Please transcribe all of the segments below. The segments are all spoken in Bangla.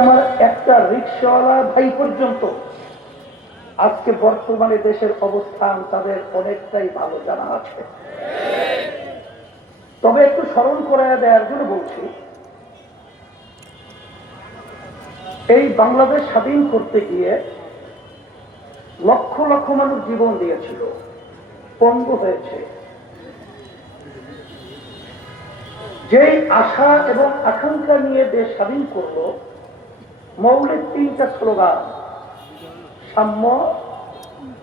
আমার একটা রিক্সাওয়ালা ভাই পর্যন্ত আজকে বর্তমানে দেশের অবস্থান তাদের অনেকটাই ভালো জানা আছে। তবে একটু স্মরণ করে দেওয়ার জন্য বলছি, এই বাংলাদেশ স্বাধীন করতে গিয়ে লক্ষ লক্ষ মানুষ জীবন দিয়েছিল, পঙ্গু হয়েছে। যেই আশা এবং আকাঙ্ক্ষা নিয়ে দেশ স্বাধীন করল, মৌলিক তিনটা স্লোগান: সাম্য,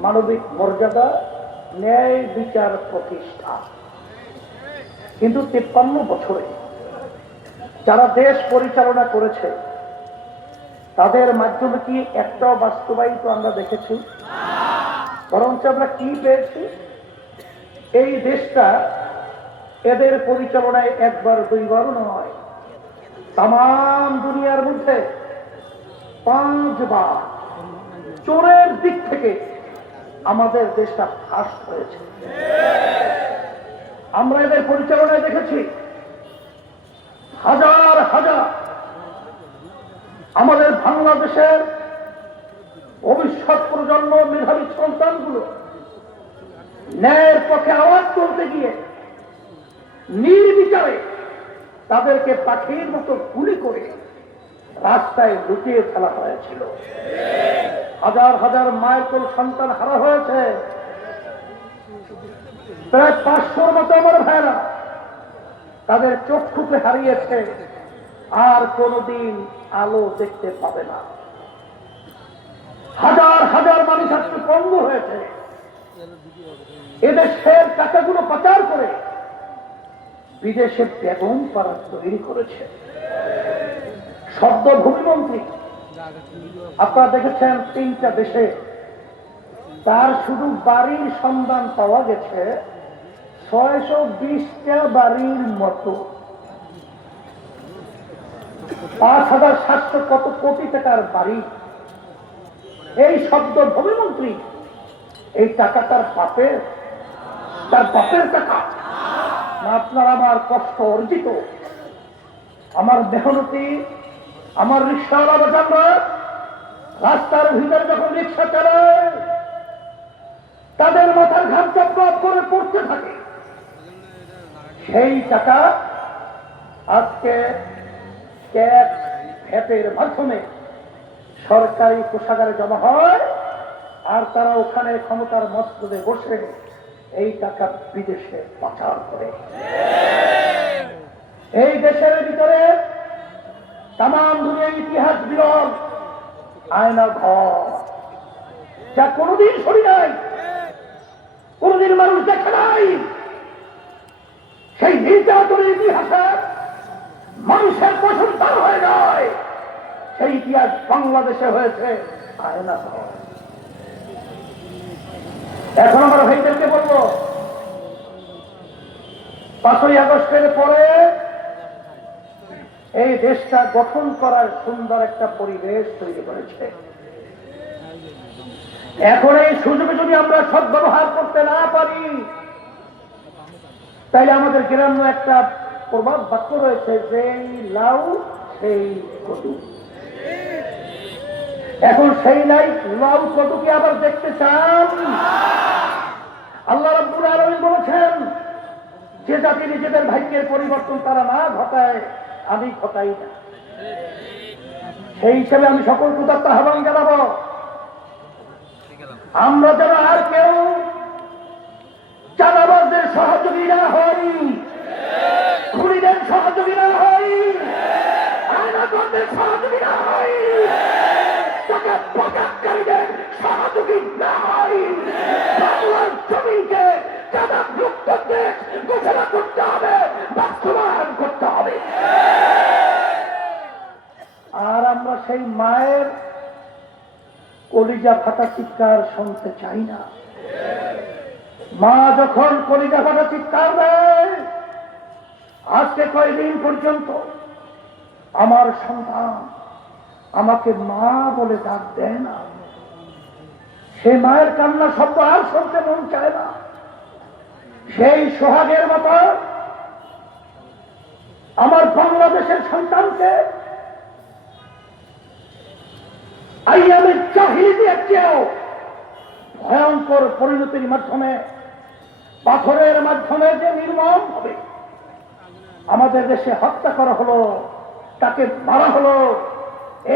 মানবিক মর্যাদা, ন্যায় বিচার প্রতিষ্ঠা। কিন্তু 53 বছরে যারা দেশ পরিচালনা করেছে তাদের মাধ্যমে কি একটাও বাস্তবায়িত আমরা দেখেছি? বরঞ্চ আমরা কি পেয়েছি? এই দেশটা এদের পরিচালনায় একবার দুইবারও নয়, তাম দুনিয়ার মধ্যে 5 বার চোরের দিক থেকে আমাদের দেশটা ফার্স্ট হয়েছে। আমরা এদের পরিচালনায় দেখেছি হাজার হাজার আমাদের বাংলাদেশের ভবিষ্যৎ প্রজন্ম মেধাবী সন্তানগুলো ন্যায়ের পক্ষে আওয়াজ তুলতে গিয়ে নির্বিচারে তাদেরকে পাখির মতো গুলি করে রাস্তায় লুটিয়ে ফেলা হয়েছিল। হাজার হাজার মায়ের কোল সন্তান হারা হয়েছে। প্রায় 500-র মতো আমার ভাইরা তাদের চক্ষুকে হারিয়েছে, আর কোনদিন আলো দেখতে পাবে না। হাজার হাজার মানুষ আজকে পঙ্গু হয়েছে। এদেশের টাকাগুলো পাচার করে বিদেশে বেগম পাড়া তৈরি করেছে। সদ্য ভূমিমন্ত্রী আপনারা দেখেছেন 3টা দেশে, তার শুধু বাড়ির সন্ধান পাওয়া গেছে 620টা বাড়ির মতো, 5700 কত কোটি টাকার বাড়ি। এই শব্দ ভূমিমন্ত্রী, এই টাকা তার বাপের টাকা না আপনার আমার কষ্ট অর্জিত, আমার মেহনতি, আমার রিক্সাওয়ালা বাজাররা রাস্তার ভিতরে যখন রিক্সা চালায় তাদের মাথার ঘাম চপড়প করে পড়তে থাকে। সেই টাকা আজকে ট্যাক্স ভ্যাটের মাধ্যমে সরকারি কোষাগারে জমা হয়, আর তারা ওখানে ক্ষমতার মসনদে বসে এই টাকা বিদেশে পাচার করে। এই দেশের ভিতরে তাম দুনিয়ার ইতিহাস বিরল আয়না ঘর, যা কোনদিন সরি নাই, কোনদিন মানুষ দেখে নাই। সেই নির্যাতনের ইতিহাসে মানুষের প্রশংসা হয়ে যায়, সেই ইতিহাস বাংলাদেশে হয়েছে আয়না ঘর। এখন আমার ভাইদেরকে বলবো, 5ই আগস্টের পরে এই দেশটা গঠন করার সুন্দর একটা পরিবেশ তৈরি করেছে। এখন এই সুযোগে যদি আমরা সদ্ব্যবহার করতে না পারি, তাইলে আমাদের গ্রাম্য একটা প্রবাদ বাক্য রয়েছে, যেই লাউ সেই কদু। এখন সেই লাউ কদুকে আবার দেখতে চান? আল্লাহ রাব্বুল আলামিন বলেছেন, যে জাতি নিজেদের ভাগ্যের পরিবর্তন তারা না ঘটায়, আমি ঘটাই না। সেই হিসেবে আমি সকল কৃতজ্ঞ আহ্বান জানাবো, আমরা যেন আর কেউ চাঁদাবাজদের সহযোগী না হই, খুনিদের সহযোগী না হই, আয়নাগরদের সহযোগী না হই, টাকা পাচারকারীদের সহযোগী না হই। বাংলার জমিকে চাঁদা মুক্ত দেশ ঘোষণা করতে হবে, বাস্তবায়ন করতে হবে। আর আমরা সেই মায়ের কলিজা ফাটা চিৎকার শুনতে চাই না। মা যখন কলিজা ফাটা চিৎকার দেয়, আজকে কয়েকদিন পর্যন্ত আমার সন্তান আমাকে মা বলে ডাক দেয় না, সে মায়ের কান্না শব্দ আর শুনতে মন চায় না। সেই সোহাগের মতো আমার বাংলাদেশের সন্তানকে আইয়ামের জাহিলিয়াতের চেয়েও ভয়ঙ্কর পরিণতির মাধ্যমে, পাথরের মাধ্যমে যে নির্মম হবে, আমাদের দেশে হত্যা করা হলো, তাকে মারা হলো,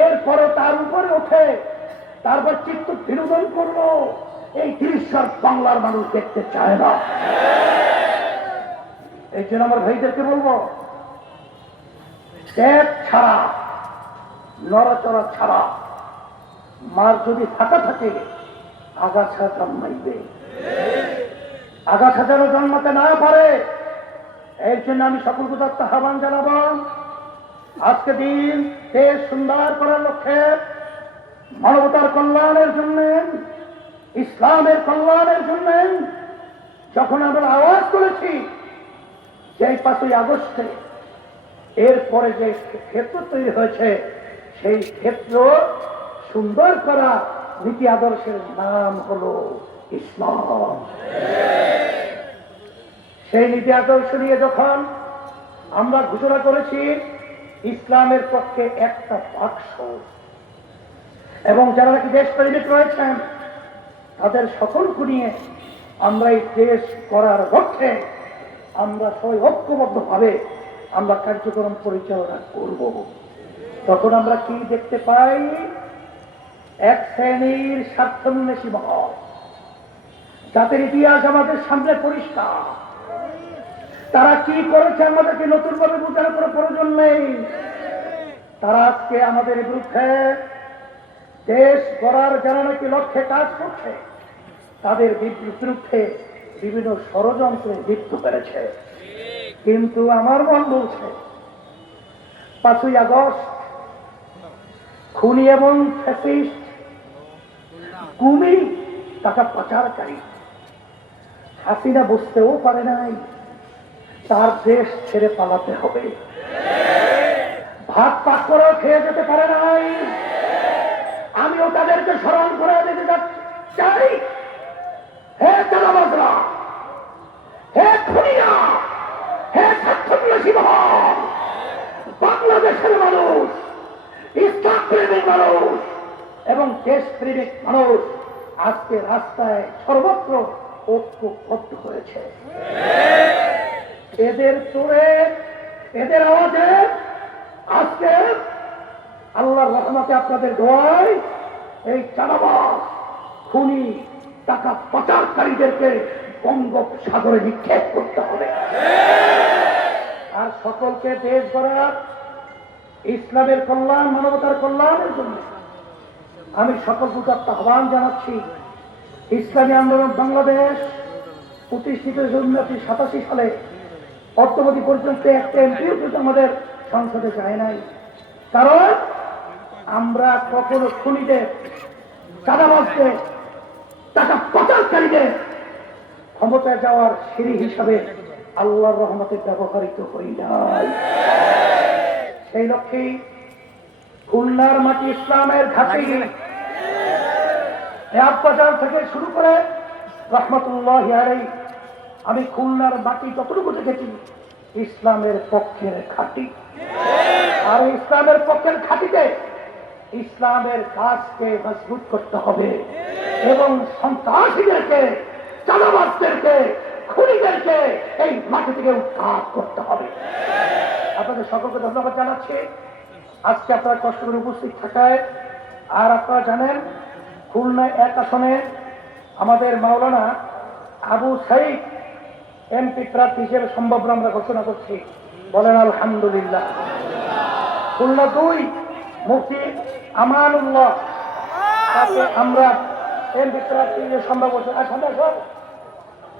এরপরে তার উপরে ওঠে, তারপর চিত্ত বিনোদন করলো, এই দৃশ্য বাংলার মানুষ দেখতে চায় না। এই জন্য আমার ভাইদেরকে বলবো, দেশ ছাড়া, নড়াচড়া ছাড়া, মার যদি ফাঁকা থাকে আগাছা জন্মাইবে, আগাছা যেন জন্মাতে না পারে, এর জন্য আমি সকল উদাত্ত আহ্বান জানাব। আজকে দিন দেশ সুন্দর করার লক্ষ্যে, মানবতার কল্যাণের জন্য, ইসলামের কল্যাণের জন্য যখন আমরা আওয়াজ করেছি, সেই 5ই আগস্টে এরপরে যে ক্ষেত্র তৈরি হয়েছে, সেই ক্ষেত্র সুন্দর করা নীতি আদর্শের নাম হলো ইসলাম। সেই নীতি আদর্শ নিয়ে যখন আমরা ঘোষণা করেছি ইসলামের পক্ষে একটা বাক্স, এবং যারা নাকি দেশ প্রেমিক রয়েছেন তাদের সকলকে নিয়ে আমরা এই দেশ করার লক্ষ্যে আমরা সবাই ঐক্যবদ্ধভাবে আমরা কার্যক্রম পরিচালনা করব, তখন আমরা কি দেখতে পাই? এক শ্রেণীর স্বার্থান্বেষী মহল, যাদের ইতিহাস আমাদের সামনে পরিষ্কার, তারা কি করেছে আমাদেরকে নতুন ভাবে বোঝানোর কোনো প্রয়োজন নেই। তারা আজকে আমাদের বিরুদ্ধে, দেশ গড়ার যারা নাকি লক্ষ্যে কাজ করছে, তাদের বিরুদ্ধে বিভিন্ন ষড়যন্ত্রে লিপ্ত করেছে। কিন্তু আমার মন বলছে 5ই আগস্ট খুনি এবং ফ্যাসিস্ট, কুমি, টাকা পাচারকারী হাসিনা বুঝতেও পারে নাই তার দেশ ছেড়ে পালাতে হবে, ভাত পাক করেও খেয়ে যেতে পারে নাই। আমিও তাদেরকে স্মরণ করে দিতে চাই, হে চাঁদাবাজরা, হে খুনিরা, হে স্বার্থান্বেষী মহল, বাংলাদেশের মানুষ, ইসলাম প্রেমিক মানুষ এবং দেশ প্রেমিক মানুষ আজকে রাস্তায় সর্বত্র ঐক্যবদ্ধ হয়েছে। এদের তোড়ে, এদের আওয়াজে আজকে আল্লাহর রহমতে আপনাদের দোয়ায় এই চাঁদাবাজ, খুনি, টাকা পাচারকারীদেরকে বঙ্গোপসাগরে নিক্ষেপ করতে হবে। আর সকলকে দেশ গড়ার, ইসলামের কল্যাণ, মানবতার কল্যাণের জন্য আমি সকল উদাত্ত আহ্বান জানাচ্ছি। ইসলামী আন্দোলন বাংলাদেশ প্রতিষ্ঠিত 1987 সালে অর্থবতী পর্যন্ত একটা এমপিও কিন্তু আমাদের সংসদে যায় নাই, কারণ আমরা কখনো খুনিদের, চাঁদাবাজদের, টাকা পাচারকারীদের ক্ষমতায় যাওয়ার সিঁড়ি হিসাবে আল্লাহর রহমতে ব্যবহৃত হই নাই। সেই লক্ষ্যেই খুলনার মাটি ইসলামের ঘাঁটি, বাজার থেকে শুরু করে রহমতুল্লাহ আলাইহি, আমি খুলনার মাটি যতটুকু দেখেছি ইসলামের পক্ষের ঘাঁটি। আর ইসলামের পক্ষের ঘাঁটিতে ইসলামের কাজকে মজবুত করতে হবে এবং সন্ত্রাসীদেরকে, চাঁদাবাজদেরকে, খুনিদেরকে এই মাটি থেকে উৎখাত করতে হবে। আপনাদের সকলকে ধন্যবাদ জানাচ্ছি আজকে আপনারা কষ্ট করে উপস্থিত থাকায়। আর আপনারা জানেন খুলনা 1 আসনে আমাদের মাওলানা আবু সাইদ এমপি প্রার্থী হিসেবে সম্ভাব্য আমরা ঘোষণা করছি, বলেন আলহামদুলিল্লাহ। খুলনা 2 মুফতি আমানুল্লাহ, তাকে আমরা এমপি প্রার্থী হিসেবে সম্ভাব্য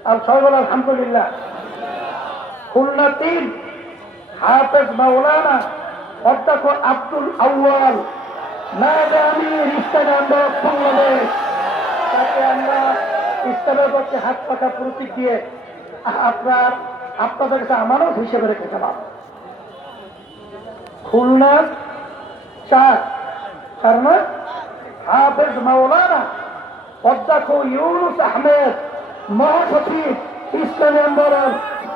আর সবাই বলেন আলহামদুলিল্লাহ। খুলনা 3 হাফেজ মাওলানা অধ্যক্ষ আব্দুল আউয়াল নাদামি ইসলাম বাংলাদেশ, তাকে আমরা ইসলামের পক্ষে হাত পাকা প্রতীক দিয়ে আপনাদের কাছে আমানত হিসেবে রেখে গেলাম। খুলনা 4 কারণ হাফেজ মাওলানা অধ্যক্ষ ইউনুস আহমেদ মহাসচিব ইসলামী আন্দোলন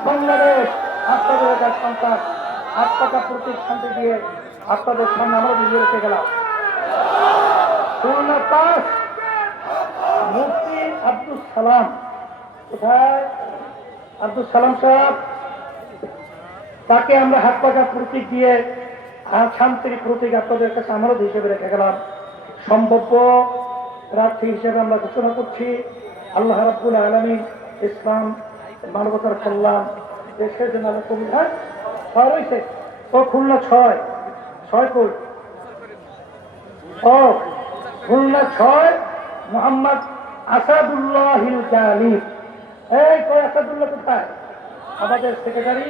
বাংলাদেশ, আপনাদের কাছে সন্তান হাত পাকা প্রতীক শান্তি দিয়ে আপনাদের সামনে আমরা দিয়ে রেখে গেলাম। আব্বাস, মুফতি আব্দুল সালাম কোথায়? আব্দুল সালাম সাহেব, তাকে আমরা হাত পাকা প্রতীক দিয়ে শান্তির প্রতীক আপনাদের কাছে আমানত হিসেবে রেখে গেলাম। সম্ভাব্য প্রার্থী হিসেবে আমরা ঘোষণা করছি আল্লাহ রাব্বুল আলামিন ইসলাম, মানবতার কল্যাণ, দেশের জন্য সংবিধান। 6 হয়েছে ও খুলনা 6 কই? ও খুলনা 6 মোহাম্মদ আসাদুল্লাহিল গালিব। এই কই আসাদুল্লাহ কোথায়? আমাদের সেক্রেটারি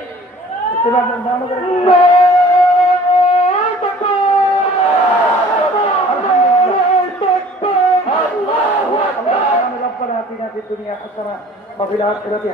ربنا آتنا في الدنيا حسنة وفي الآخرة